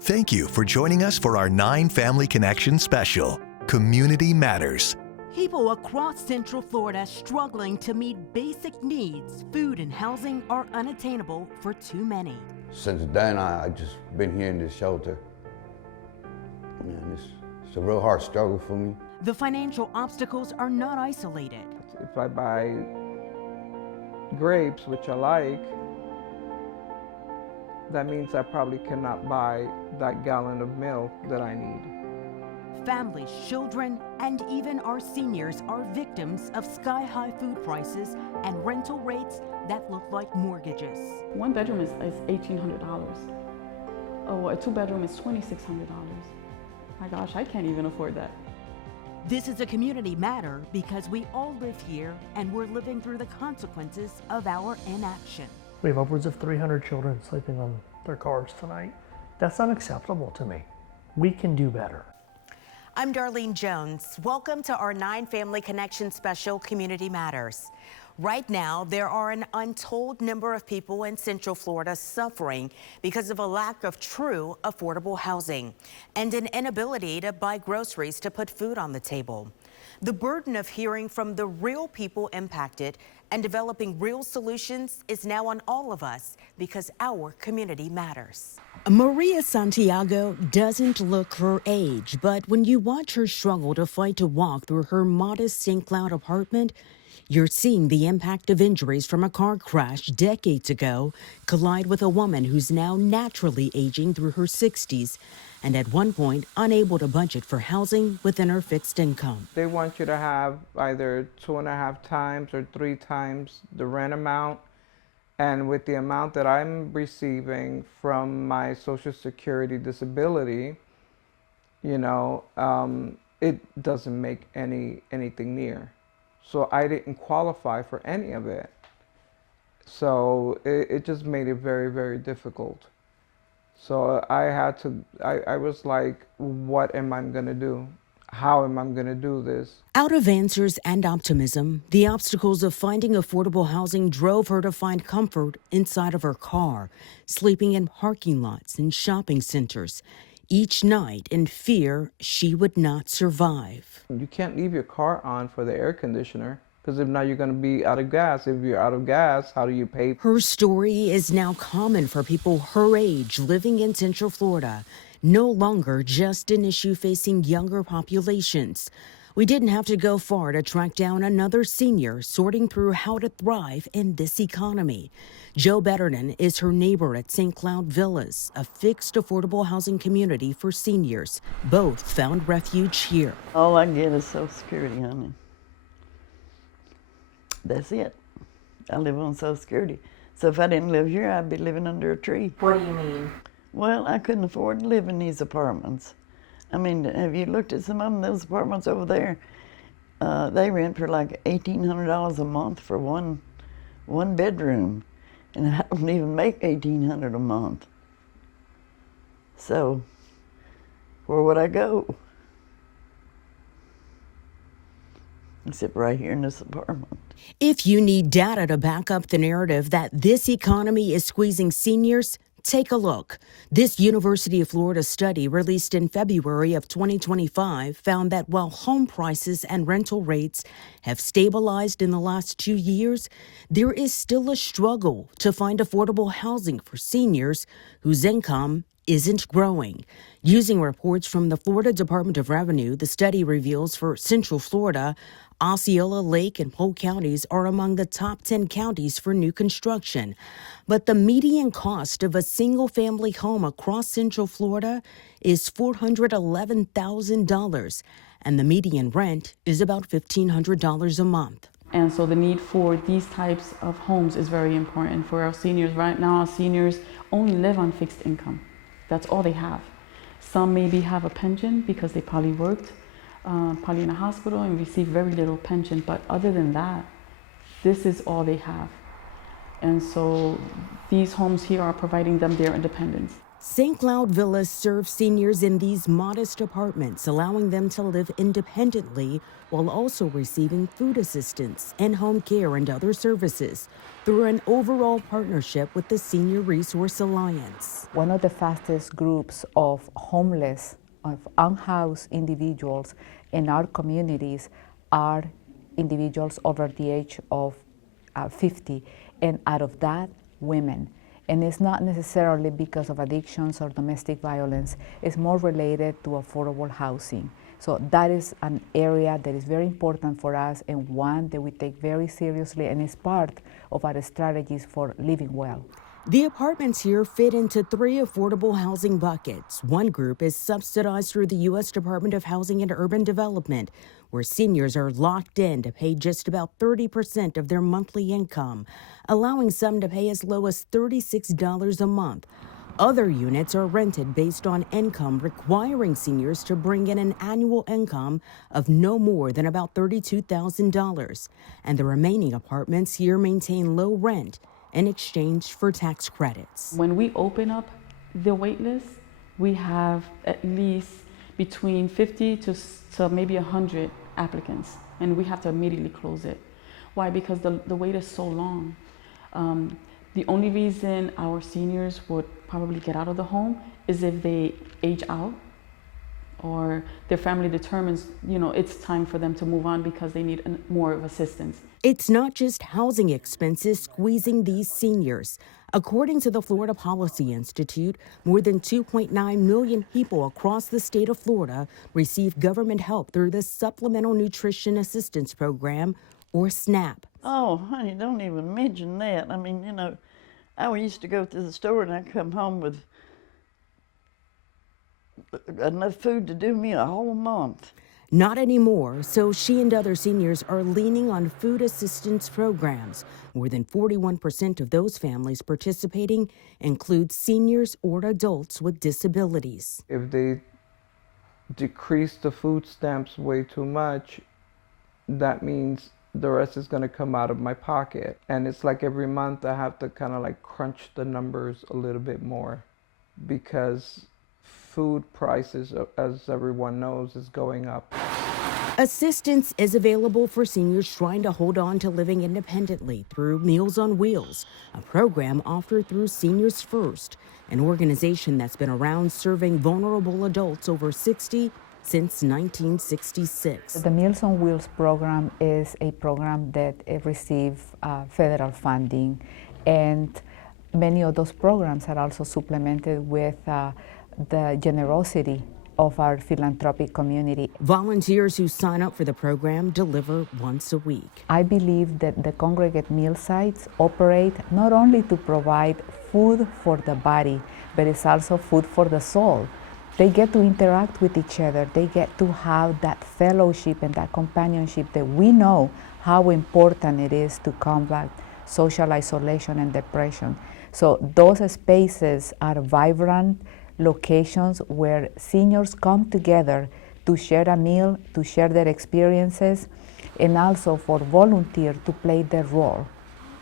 Thank you for joining us for our 9 Family Connection special, Community Matters. People across Central Florida struggling to meet basic needs, food and housing are unattainable for too many. Since then, I just been here in this shelter. Man, it's a real hard struggle for me. The financial obstacles are not isolated. If I buy grapes, which I like, that means I probably cannot buy that gallon of milk that I need. Families, children, and even our seniors are victims of sky-high food prices and rental rates that look like mortgages. One bedroom is $1,800. Oh, a 2-bedroom is $2,600. My gosh, I can't even afford that. This is a community matter because we all live here and we're living through the consequences of our inaction. We have upwards of 300 children sleeping on their cars tonight. That's unacceptable to me. We can do better. I'm Daralene Jones. Welcome to our 9 Family Connection special, Community Matters. Right now, there are an untold number of people in Central Florida suffering because of a lack of true affordable housing and an inability to buy groceries to put food on the table. The burden of hearing from the real people impacted and developing real solutions is now on all of us because our community matters. Maria Santiago doesn't look her age, but when you watch her struggle to fight to walk through her modest St. Cloud apartment, you're seeing the impact of injuries from a car crash decades ago collide with a woman who's now naturally aging through her 60s and at one point unable to budget for housing within her fixed income. They want you to have either 2.5 times or 3 times the rent amount. And with the amount that I'm receiving from my Social Security disability, you know, it doesn't make anything near. So I didn't qualify for any of it. So it just made it very, very difficult. So I was like, what am I gonna do? How am I gonna do this? Out of answers and optimism, the obstacles of finding affordable housing drove her to find comfort inside of her car, sleeping in parking lots and shopping centers, each night in fear she would not survive. You can't leave your car on for the air conditioner because if not, you're going to be out of gas. If you're out of gas, how do you pay? Her story is now common for people her age living in Central Florida, no longer just an issue facing younger populations. We didn't have to go far to track down another senior sorting through how to thrive in this economy. Joe Betterton is her neighbor at St. Cloud Villas, a fixed affordable housing community for seniors. Both found refuge here. All I get is Social Security, honey. That's it. I live on Social Security. So if I didn't live here, I'd be living under a tree. What do you mean? Well, I couldn't afford to live in these apartments. I mean, have you looked at some of them, those apartments over there? They rent for like $1,800 a month for one bedroom. And I don't even make $1,800 a month. So, where would I go? Except right here in this apartment. If you need data to back up the narrative that this economy is squeezing seniors, take a look. This University of Florida study released in February of 2025 found that while home prices and rental rates have stabilized in the last 2 years, there is still a struggle to find affordable housing for seniors whose income isn't growing. Using reports from the Florida Department of Revenue, the study reveals for Central Florida, Osceola, Lake, and Polk counties are among the top 10 counties for new construction. But the median cost of a single-family home across Central Florida is $411,000, and the median rent is about $1,500 a month. And so the need for these types of homes is very important for our seniors. Right now, our seniors only live on fixed income. That's all they have. Some maybe have a pension because they probably worked, probably in a hospital and receive very little pension. But other than that, this is all they have. And so these homes here are providing them their independence. St. Cloud Villas serve seniors in these modest apartments, allowing them to live independently while also receiving food assistance and home care and other services through an overall partnership with the Senior Resource Alliance. One of the fastest groups of homeless, of unhoused individuals in our communities are individuals over the age of 50, and out of that, women. And it's not necessarily because of addictions or domestic violence, it's more related to affordable housing. So that is an area that is very important for us and one that we take very seriously and is part of our strategies for living well. The apartments here fit into 3 affordable housing buckets. One group is subsidized through the U.S. Department of Housing and Urban Development, where seniors are locked in to pay just about 30% of their monthly income, allowing some to pay as low as $36 a month. Other units are rented based on income, requiring seniors to bring in an annual income of no more than about $32,000. And the remaining apartments here maintain low rent in exchange for tax credits. When we open up the wait list, we have at least between 50 to maybe 100 applicants, and we have to immediately close it. Why? Because the wait is so long. The only reason our seniors would probably get out of the home is if they age out or their family determines, it's time for them to move on because they need more of assistance. It's not just housing expenses squeezing these seniors. According to the Florida Policy Institute, more than 2.9 million people across the state of Florida receive government help through the Supplemental Nutrition Assistance Program, or SNAP. Oh, honey, don't even mention that. I mean, I used to go to the store and I'd come home with enough food to do me a whole month. Not anymore, so she and other seniors are leaning on food assistance programs. More than 41% of those families participating include seniors or adults with disabilities. If they decrease the food stamps way too much, that means the rest is going to come out of my pocket. And it's like every month I have to kind of like crunch the numbers a little bit more, because food prices, as everyone knows, is going up. Assistance is available for seniors trying to hold on to living independently through Meals on Wheels, a program offered through Seniors First, an organization that's been around serving vulnerable adults over 60 since 1966. The Meals on Wheels program is a program that receives federal funding, and many of those programs are also supplemented with the generosity of our philanthropic community. Volunteers who sign up for the program deliver once a week. I believe that the congregate meal sites operate not only to provide food for the body, but it's also food for the soul. They get to interact with each other. They get to have that fellowship and that companionship that we know how important it is to combat social isolation and depression. So those spaces are vibrant locations where seniors come together to share a meal, to share their experiences, and also for volunteers to play their role,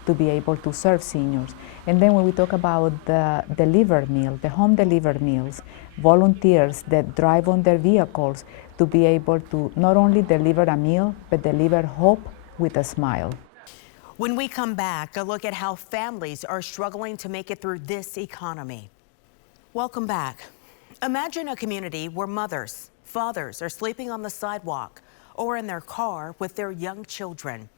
to be able to serve seniors. And then when we talk about the delivered meal, the home delivered meals, volunteers that drive on their vehicles to be able to not only deliver a meal, but deliver hope with a smile. When we come back, a look at how families are struggling to make it through this economy. Welcome back. Imagine a community where mothers, fathers are sleeping on the sidewalk or in their car with their young children.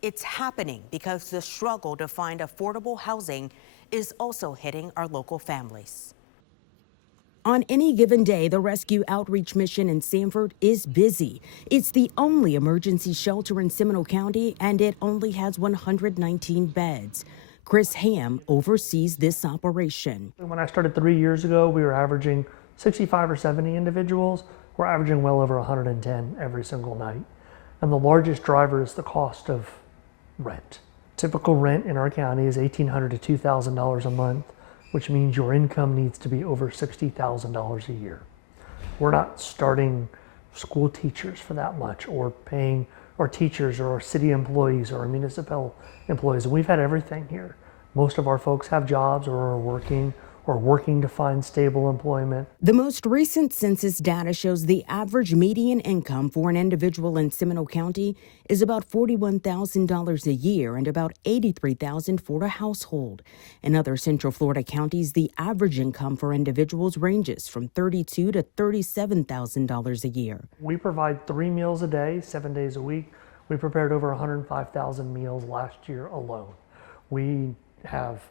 It's happening because the struggle to find affordable housing is also hitting our local families. On any given day, the Rescue Outreach Mission in Sanford is busy. It's the only emergency shelter in Seminole County, and it only has 119 beds. Chris Ham oversees this operation. When I started 3 years ago, we were averaging 65 or 70 individuals. We're averaging well over 110 every single night. And the largest driver is the cost of rent. Typical rent in our county is $1,800 to $2,000 a month, which means your income needs to be over $60,000 a year. We're not starting school teachers for that much, or paying our teachers or our city employees or our municipal employees. We've had everything here. Most of our folks have jobs or are working or working to find stable employment. The most recent census data shows the average median income for an individual in Seminole County is about $41,000 a year and about $83,000 for a household. In other Central Florida counties, the average income for individuals ranges from $32,000 to $37,000 a year. We provide 3 meals a day, 7 days a week. We prepared over 105,000 meals last year alone. We have,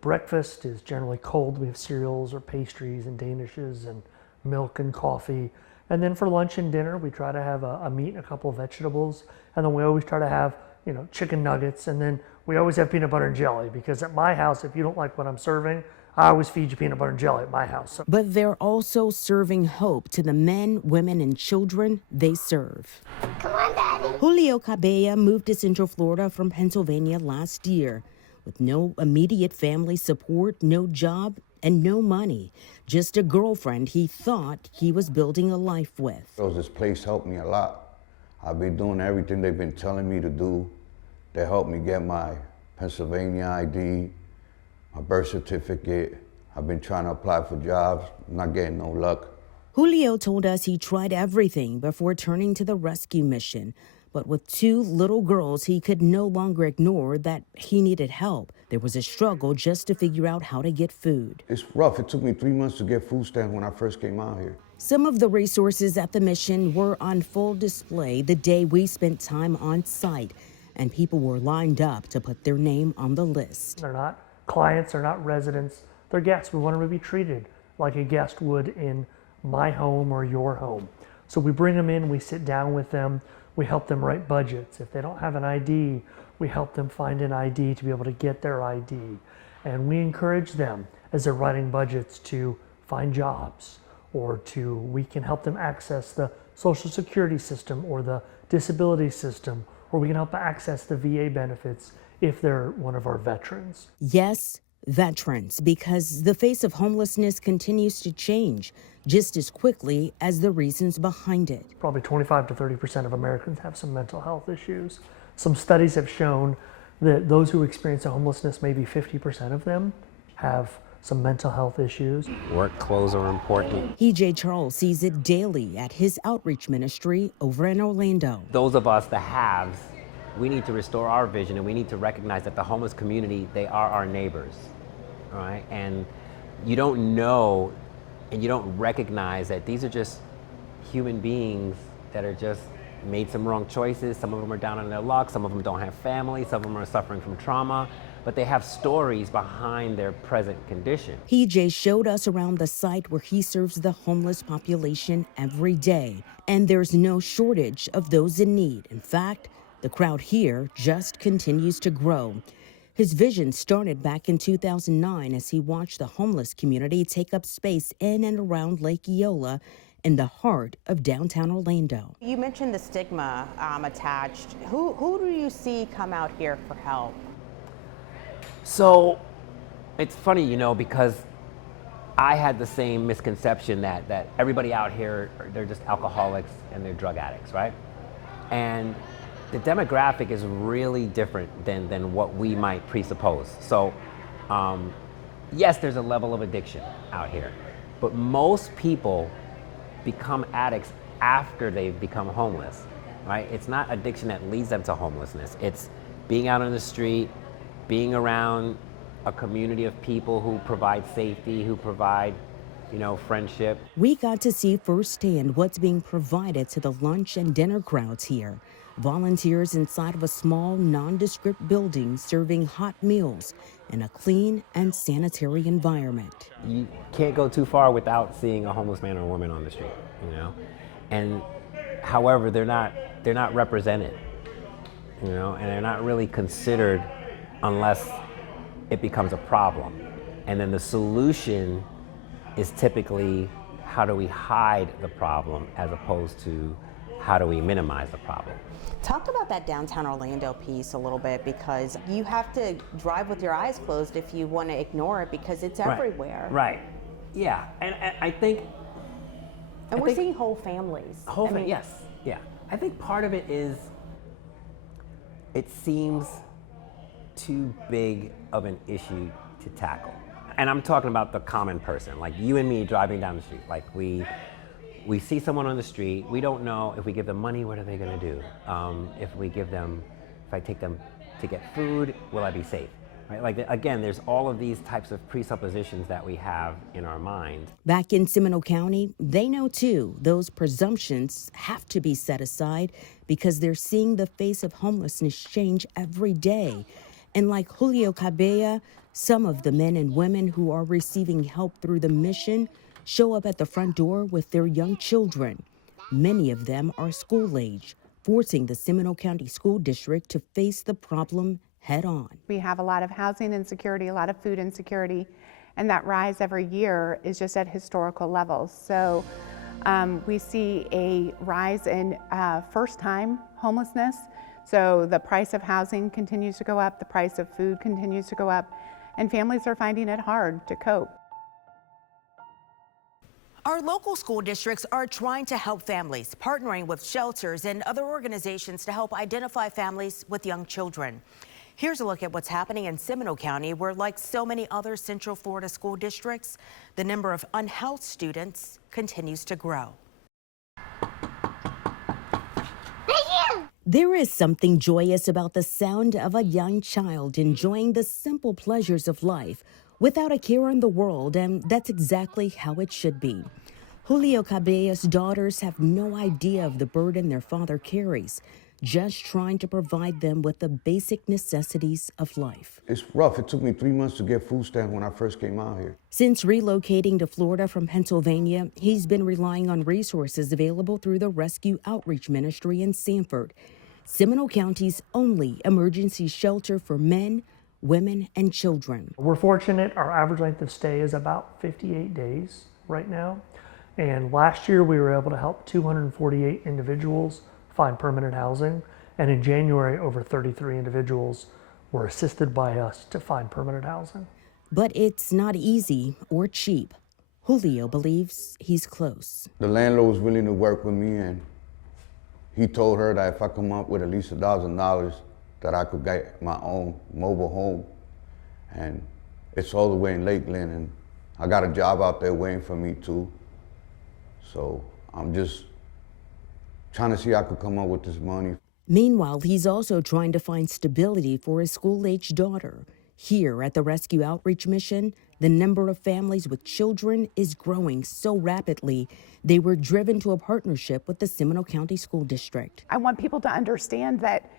breakfast is generally cold. We have cereals or pastries and danishes and milk and coffee. And then for lunch and dinner, we try to have a meat and a couple of vegetables. And then we always try to have, chicken nuggets. And then we always have peanut butter and jelly, because at my house, if you don't like what I'm serving, I always feed you peanut butter and jelly at my house. But they're also serving hope to the men, women, and children they serve. Come on, Daddy. Julio Cabella moved to Central Florida from Pennsylvania last year with no immediate family support, no job, and no money. Just a girlfriend he thought he was building a life with. This place helped me a lot. I've been doing everything they've been telling me to do. They helped me get my Pennsylvania ID, my birth certificate. I've been trying to apply for jobs, not getting no luck. Julio told us he tried everything before turning to the rescue mission. But with 2 little girls, he could no longer ignore that he needed help. There was a struggle just to figure out how to get food. It's rough. It took me 3 months to get food stamps when I first came out here. Some of the resources at the mission were on full display the day we spent time on site, and people were lined up to put their name on the list. They're not clients, they're not residents, they're guests. We want them to be treated like a guest would in my home or your home. So we bring them in, we sit down with them, we help them write budgets. If they don't have an ID, we help them find an ID to be able to get their ID. And we encourage them as they're writing budgets to find jobs, or we can help them access the Social Security system or the disability system, or we can help them access the VA benefits if they're one of our veterans. Yes, veterans, because the face of homelessness continues to change just as quickly as the reasons behind it. Probably 25 to 30% of Americans have some mental health issues. Some studies have shown that those who experience homelessness, maybe 50% of them have some mental health issues. Work clothes are important. E.J. Charles sees it daily at his outreach ministry over in Orlando. Those of us, the haves, we need to restore our vision, and we need to recognize that the homeless community, they are our neighbors, all right? And you don't know and you don't recognize that these are just human beings that are just made some wrong choices. Some of them are down on their luck, some of them don't have family, some of them are suffering from trauma, but they have stories behind their present condition. PJ showed us around the site where he serves the homeless population every day, and there's no shortage of those in need. In fact, the crowd here just continues to grow. His vision started back in 2009 as he watched the homeless community take up space in and around Lake Eola in the heart of downtown Orlando. You mentioned the stigma attached. Who do you see come out here for help? So it's funny, you know, because I had the same misconception that everybody out here, they're just alcoholics and they're drug addicts, right? And the demographic is really different than what we might presuppose. So yes, there's a level of addiction out here, but most people become addicts after they've become homeless, right? It's not addiction that leads them to homelessness. It's being out on the street, being around a community of people who provide safety, who provide, you know, friendship. We got to see firsthand what's being provided to the lunch and dinner crowds here. Volunteers inside of a small, nondescript building serving hot meals in a clean and sanitary environment. You can't go too far without seeing a homeless man or woman on the street, you know? And however, they're not represented, you know, and they're not really considered unless it becomes a problem. And then the solution is typically, how do we hide the problem as opposed to how do we minimize the problem? Talk about that downtown Orlando piece a little bit, because you have to drive with your eyes closed if you want to ignore it, because it's everywhere. Right. Yeah. And I think... And we're seeing whole families. Yes. Yeah. I think part of it is it seems too big of an issue to tackle. And I'm talking about the common person, like you and me driving down the street. Like we see someone on the street, we don't know if we give them money, what are they gonna do? If I take them to get food, will I be safe? Right? Like again, there's all of these types of presuppositions that we have in our mind. Back in Seminole County, they know too those presumptions have to be set aside because they're seeing the face of homelessness change every day. And like Julio Cabella, some of the men and women who are receiving help through the mission show up at the front door with their young children. Many of them are school age, forcing the Seminole County School District to face the problem head on. We have a lot of housing insecurity, a lot of food insecurity, and that rise every year is just at historical levels. So we see a rise in first-time homelessness. So the price of housing continues to go up, the price of food continues to go up, and families are finding it hard to cope. Our local school districts are trying to help families, partnering with shelters and other organizations to help identify families with young children. Here's a look at what's happening in Seminole County, where, like so many other Central Florida school districts, the number of unhoused students continues to grow. There is something joyous about the sound of a young child enjoying the simple pleasures of life without a care in the world, and that's exactly how it should be. Julio Cabella's daughters have no idea of the burden their father carries, just trying to provide them with the basic necessities of life. It's rough. It took me 3 months to get food stamps when I first came out here. Since relocating to Florida from Pennsylvania, he's been relying on resources available through the Rescue Outreach Ministry in Sanford, Seminole County's only emergency shelter for men, women, and children. We're fortunate. Our average length of stay is about 58 days right now. And last year we were able to help 248 individuals find permanent housing. And in January, over 33 individuals were assisted by us to find permanent housing. But it's not easy or cheap. Julio believes he's close. The landlord was willing to work with me, and he told her that if I come up with at least $1,000, that I could get my own mobile home. And it's all the way in Lakeland, and I got a job out there waiting for me too. So I'm just trying to see how I could come up with this money. Meanwhile, he's also trying to find stability for his school-age daughter. Here at the Rescue Outreach Mission, the number of families with children is growing so rapidly, they were driven to a partnership with the Seminole County School District. I want people to understand that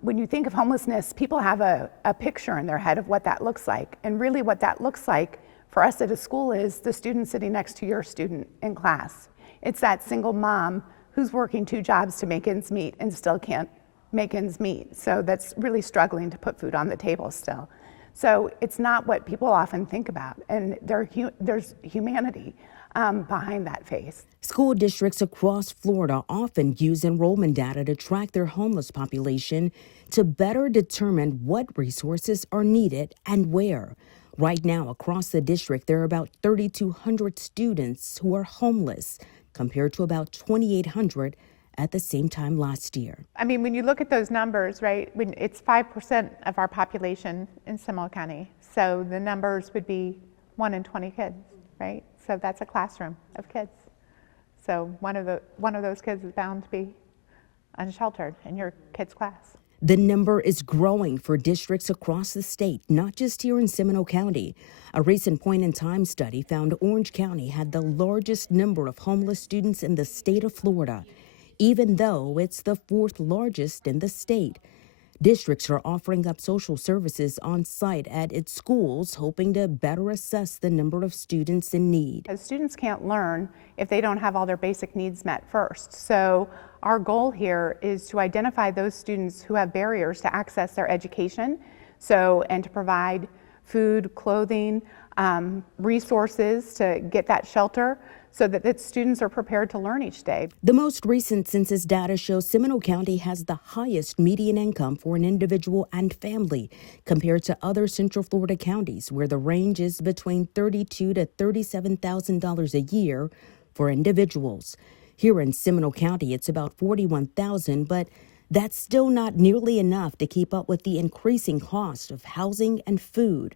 when you think of homelessness, people have a picture in their head of what that looks like. And really what that looks like for us at a school is the student sitting next to your student in class. It's that single mom who's working 2 jobs to make ends meet and still can't make ends meet. So that's really struggling to put food on the table still. So it's not what people often think about. And there's humanity behind that face. School districts across Florida often use enrollment data to track their homeless population to better determine what resources are needed and where. Right now, across the district, there are about 3,200 students who are homeless, compared to about 2,800 at the same time last year. I mean, when you look at those numbers, right, it's 5% of our population in Seminole County. So the numbers would be 1 in 20 kids, right? So that's a classroom of kids. So one of those kids is bound to be unsheltered in your kid's class. The number is growing for districts across the state, not just here in Seminole County. A recent point-in-time study found Orange County had the largest number of homeless students in the state of Florida, even though it's the 4th largest in the state. Districts are offering up social services on site at its schools, hoping to better assess the number of students in need. Because students can't learn if they don't have all their basic needs met first. So our goal here is to identify those students who have barriers to access their education, and to provide food, clothing, resources to get that shelter, so that the students are prepared to learn each day. The most recent census data shows Seminole County has the highest median income for an individual and family compared to other Central Florida counties, where the range is between $32,000 to $37,000 a year for individuals. Here in Seminole County, it's about $41,000, but that's still not nearly enough to keep up with the increasing cost of housing and food.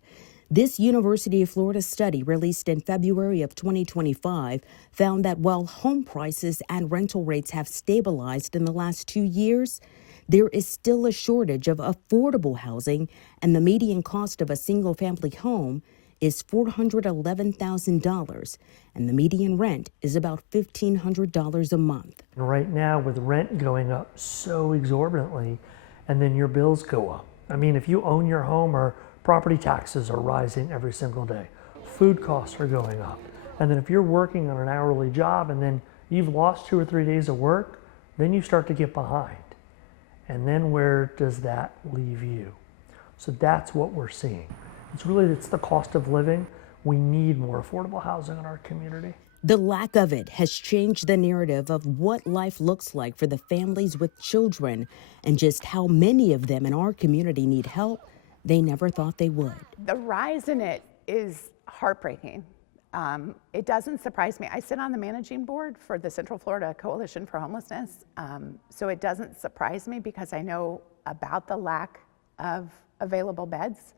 This University of Florida study released in February of 2025 found that while home prices and rental rates have stabilized in the last 2 years, there is still a shortage of affordable housing, and the median cost of a single-family home is $411,000, and the median rent is about $1,500 a month. Right now, with rent going up so exorbitantly, and then your bills go up. I mean, if you own your home, or property taxes are rising every single day. Food costs are going up. And then if you're working on an hourly job and then you've lost 2 or 3 days of work, then you start to get behind. And then where does that leave you? So that's what we're seeing. It's the cost of living. We need more affordable housing in our community. The lack of it has changed the narrative of what life looks like for the families with children and just how many of them in our community need help they never thought they would. The rise in it is heartbreaking. It doesn't surprise me. I sit on the managing board for the Central Florida Coalition for Homelessness, so it doesn't surprise me because I know about the lack of available beds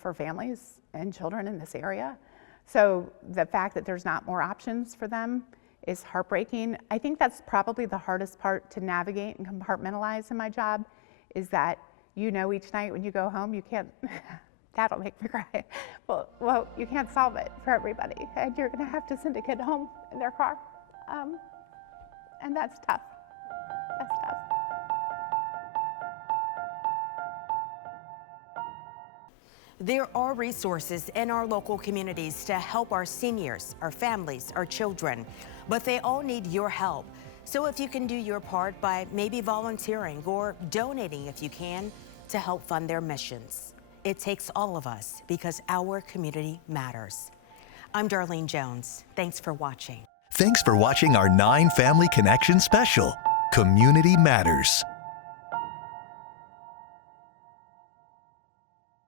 for families and children in this area. So the fact that there's not more options for them is heartbreaking. I think that's probably the hardest part to navigate and compartmentalize in my job, is that you know each night when you go home you can't, that'll make me cry. Well, you can't solve it for everybody, and you're gonna have to send a kid home in their car. And that's tough. That's tough. There are resources in our local communities to help our seniors, our families, our children, but they all need your help. So if you can do your part by maybe volunteering or donating if you can to help fund their missions. It takes all of us because our community matters. I'm Daralene Jones. Thanks for watching. Thanks for watching our 9 Family Connection special, Community Matters.